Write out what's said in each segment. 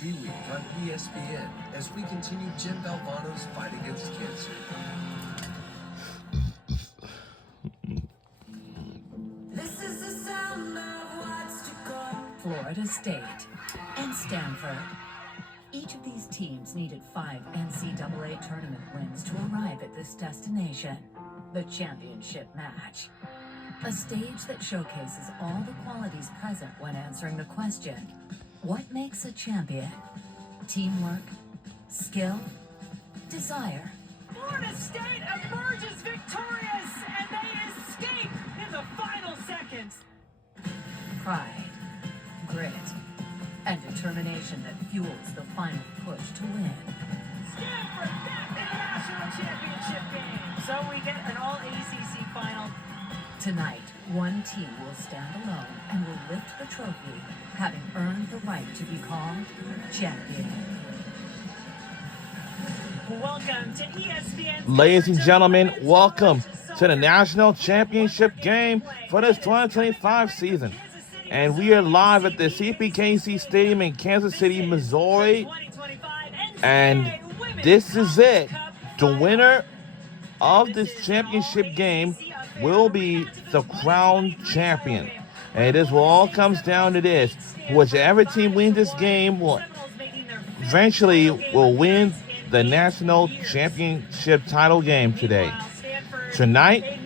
HB Week on ESPN as we continue Jim Valvano's fight against cancer. This is the sound of what's to come. Florida State and Stanford. Each of these teams needed 5 NCAA tournament wins to arrive at this destination, the championship match. A stage that showcases all the qualities present when answering the question, what makes a champion? Teamwork, skill, desire. Florida State emerges victorious, and they escape in the final seconds. Pride, grit, and determination that fuels the final push to win. Stanford back in the national championship game. So we get an all-ACC final. Tonight, one team will stand alone and will lift the trophy, having earned the right to be called champion. Welcome to ESPN. Ladies and gentlemen, welcome to the national championship game for this 2025 season. And we are live at the CPKC Stadium in Kansas City, Missouri. And this is it. The winner of this championship game will be the crowned champion. And this all comes down to this. Whichever team wins this game will eventually win the national championship title game today. Tonight,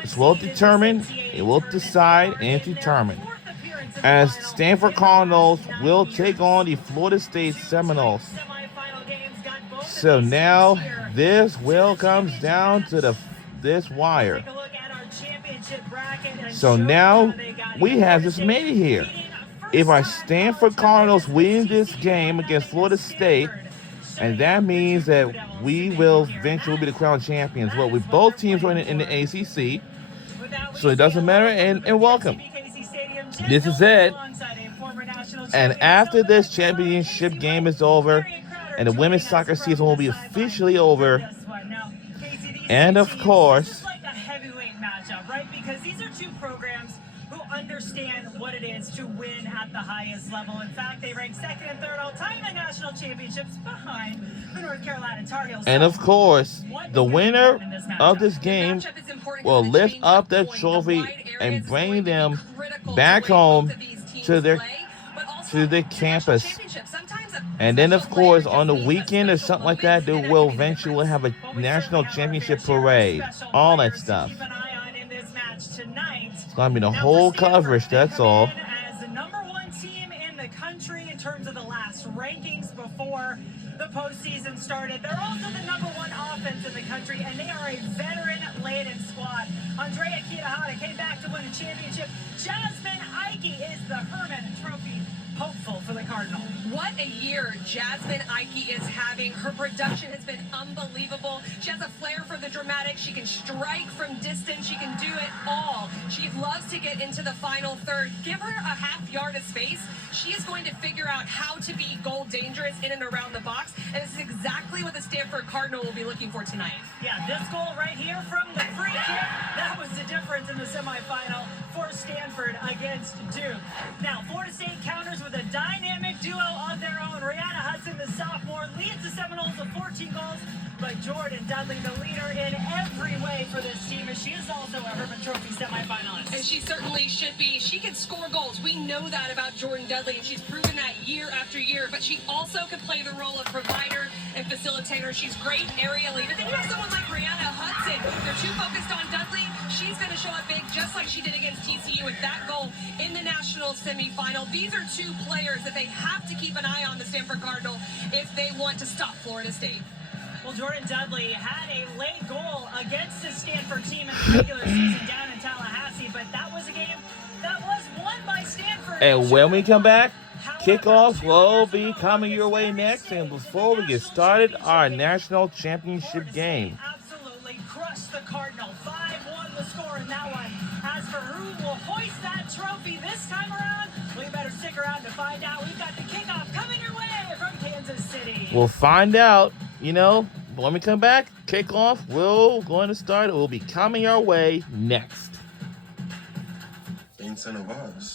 this will determine, it will decide and determine, as Stanford Cardinals will take on the Florida State Seminoles. So now this will comes down to this wire. So now we have this made it here. If our Stanford Cardinals win this game against Florida State, and that means that we will eventually be the crown champions. Well, we both teams are in the ACC, so it doesn't matter. And welcome. This is it. And after this championship game is over, and the women's soccer season will be officially over, and of course, because these are two programs who understand what it is to win at the highest level. In fact, they rank second and third all time in the national championships behind the North Carolina Tar Heels. And of course, the winner of this game will lift up their trophy and bring them back home to their campus. And then, of course, on the weekend or something like that, they will eventually have a national championship parade. All that stuff. It's going to be the whole coverage, that's all. As the number one team in the country in terms of the last rankings before the postseason started. They're also the number one offense in the country, and they are a veteran-laden squad. Andrea Kitahara came back to win the championship. Jasmine Ike is the Herman Trophy hopeful for the Cardinal. What a year Jasmine Ike is having. Her production has been unbelievable. She has a flair for the dramatic. She can strike from distance. She can do it all. She loves to get into the final third. Give her a half yard of space. She is going to figure out how to be goal dangerous in and around the box. And this is exactly what the Stanford Cardinal will be looking for tonight. Yeah, this goal right here from the free kick, that was the difference in the semifinal for Stanford against Duke. Now, Florida State counters with a dynamic duo of their own. Rihanna Hudson, the sophomore, leads the Seminoles with 14 goals, but Jordan Dudley, the leader in every way for this team, and she is also a Herman Trophy semifinalist. And she certainly should be. She can score goals. We know that about Jordan Dudley, and she's proven that year after year, but she also can play the role of provider and facilitator. She's great aerially, but then you have someone like Rihanna Hudson. They're too focused on Dudley. She's going to show up big, just like she did against TCU with that goal in the national semifinal. These are two players that they have to keep an eye on, the Stanford Cardinal, if they want to stop Florida State. Well, Jordan Dudley had a late goal against the Stanford team in the regular season down in Tallahassee, but that was a game that was won by Stanford. And when we come back, kickoff will be coming your way next. And before we get started, our national championship game. Absolutely crushed the Cardinal. 5-1 the score in that one. As for who will hoist that trophy this time around, we better stick around to find out. We've got the kickoff coming your way from Kansas City. We'll find out, when we come back, kickoff will going to start. It will be coming our way next. Ain't son of us.